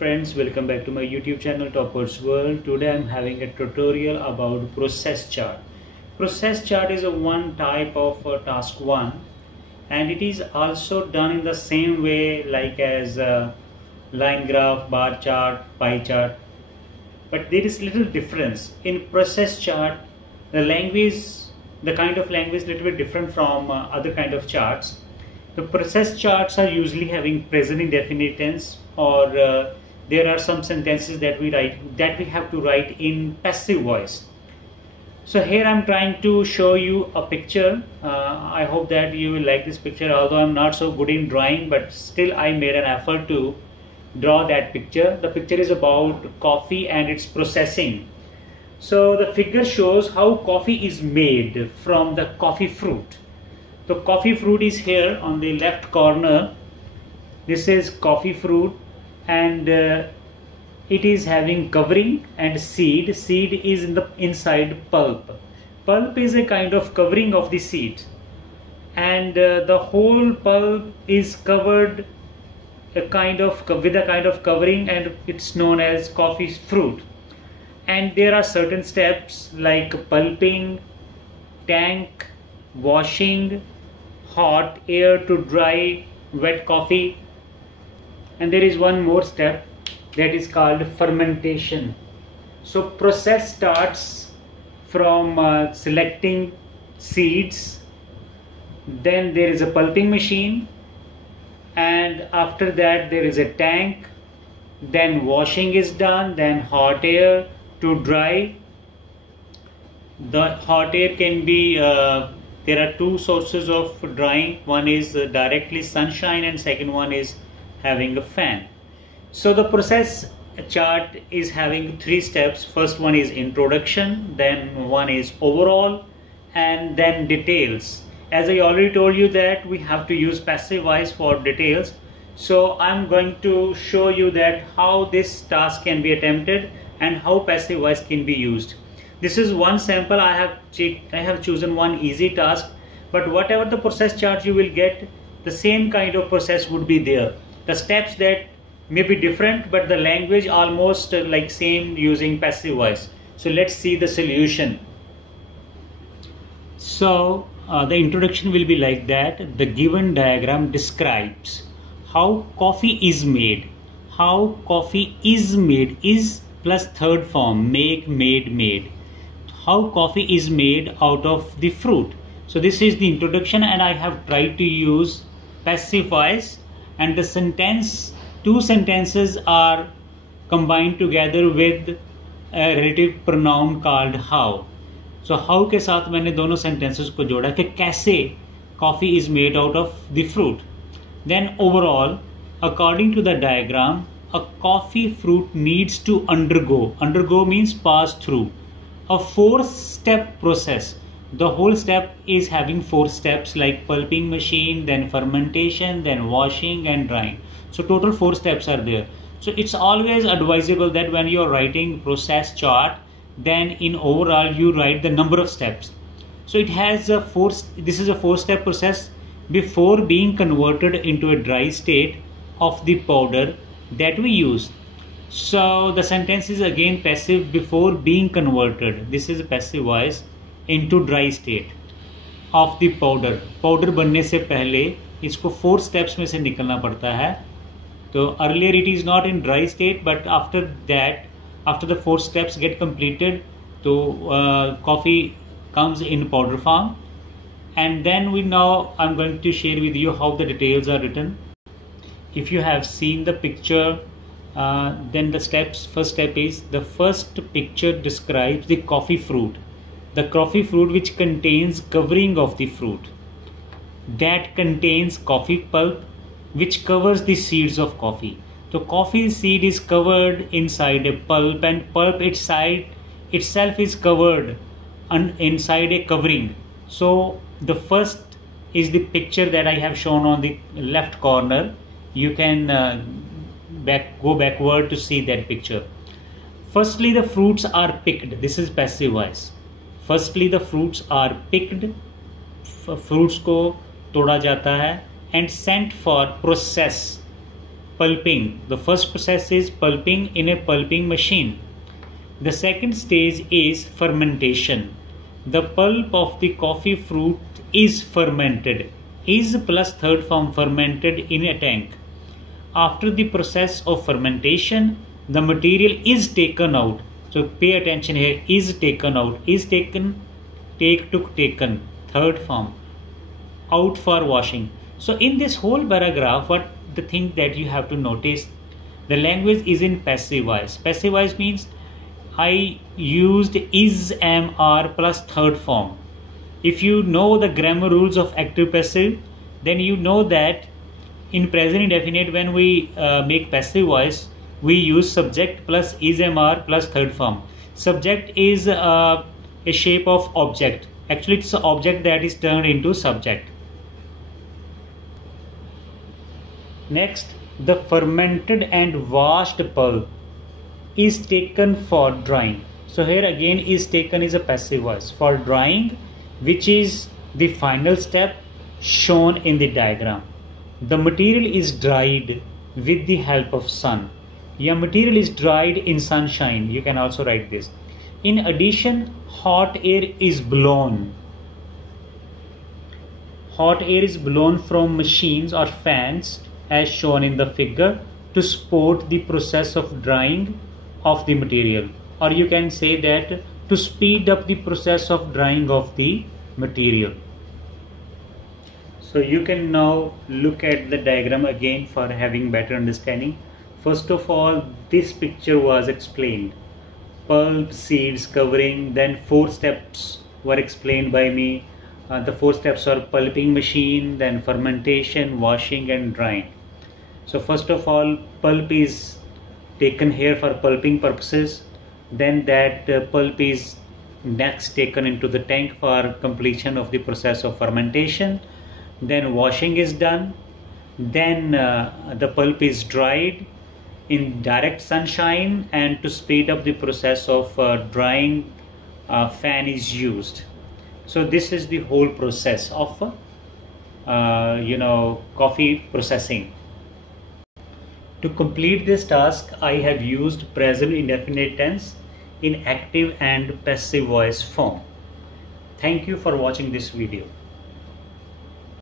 friends, welcome back to my YouTube channel Toppers World. Today I'm having a tutorial about process chart. Process chart is a one type of task 1 and it is also done in the same way like as line graph, bar chart, pie chart. But there is little difference. In process chart, the kind of language is little bit different from other kind of charts. The process charts are usually having present indefinite tense, or there are some sentences that we have to write in passive voice. So here I'm trying to show you a picture. I hope that you will like this picture, although I'm not so good in drawing, but still I made an effort to draw that picture. The picture is about coffee and its processing. So the figure shows how coffee is made from the coffee fruit. The coffee fruit is here on the left corner. This is coffee fruit, and it is having covering and seed. Seed is in the inside pulp. Pulp is a kind of covering of the seed, and the whole pulp is covered with a kind of covering, and it's known as coffee fruit. And there are certain steps like pulping, tank, washing, hot air to dry wet coffee, and there is one more step that is called fermentation. So process starts from selecting seeds, then there is a pulping machine, and after that there is a tank, then washing is done, then hot air to dry. The hot air can be there are two sources of drying. One is directly sunshine and second one is having a fan. So the process chart is having 3 steps. First one is introduction, then one is overall, and then details. As I already told you that we have to use passive voice for details. So I'm going to show you that how this task can be attempted and how passive voice can be used. This is one sample. I have chosen one easy task, but whatever the process chart you will get, the same kind of process would be there. The steps that may be different, but the language almost like same using passive voice. So let's see the solution. So the introduction will be like that. The given diagram describes how coffee is made. How coffee is made is plus third form, make, made, made. How coffee is made out of the fruit. So this is the introduction, and I have tried to use passive voice, and the two sentences are combined together with a relative pronoun called how. So how के साथ मैंने दोनों sentences को जोड़ा कि कैसे coffee is made out of the fruit. Then overall, according to the diagram, a coffee fruit needs to undergo means pass through a 4-step process. The whole step is having 4 steps like pulping machine, then fermentation, then washing and drying. So total 4 steps are there. So it's always advisable that when you are writing process chart, then in overall you write the number of steps. So it has this is a 4-step process before being converted into a dry state of the powder that we use. So the sentence is again passive, before being converted. This is a passive voice into dry state of the powder. Powder बनने से पहले इसको 4 steps में से निकलना पड़ता है. तो earlier it is not in dry state, but after that, after the 4 steps get completed, so coffee comes in powder form. And then I'm going to share with you how the details are written. If you have seen the picture, then the first step is, the first picture describes the coffee fruit. The coffee fruit which contains covering of the fruit. That contains coffee pulp which covers the seeds of coffee. So coffee seed is covered inside a pulp, and pulp itself is covered inside a covering. So the first is the picture that I have shown on the left corner. You can go backward to see that picture. Firstly, the fruits are picked. This is passive voice. Firstly, the fruits are picked. Fruits को तोड़ा जाता है and sent for process. pulping. The first process is pulping in a pulping machine. The second stage is fermentation. The pulp of the coffee fruit is fermented. Is plus third form fermented in a tank. After the process of fermentation, the material is taken out. So pay attention here. Is taken out. Is taken. Take took taken. Third form. Out for washing. So in this whole paragraph, what the thing that you have to notice, the language is in passive voice. Passive voice means I used is, am, are plus third form. If you know the grammar rules of active passive, then you know that in present indefinite when we make passive voice, we use subject plus is, am, are plus third form. Subject is a shape of object. Actually, it's an object that is turned into subject. Next, the fermented and washed pulp is taken for drying. So here again is taken is a passive voice. For drying, which is the final step shown in the diagram. The material is dried with the help of sun. Your material is dried in sunshine. You can also write this. In addition, hot air is blown. Hot air is blown from machines or fans as shown in the figure to support the process of drying of the material, or you can say that to speed up the process of drying of the material. So you can now look at the diagram again for having better understanding. First of all, this picture was explained. Pulp, seeds, covering, then 4 steps were explained by me. The 4 steps are pulping machine, then fermentation, washing and drying. So first of all, pulp is taken here for pulping purposes. Then that pulp is next taken into the tank for completion of the process of fermentation. Then washing is done. Then the pulp is dried in direct sunshine, and to speed up the process of drying, fan is used. So this is the whole process of coffee processing. To complete this task, I have used present indefinite tense in active and passive voice form. Thank you for watching this video.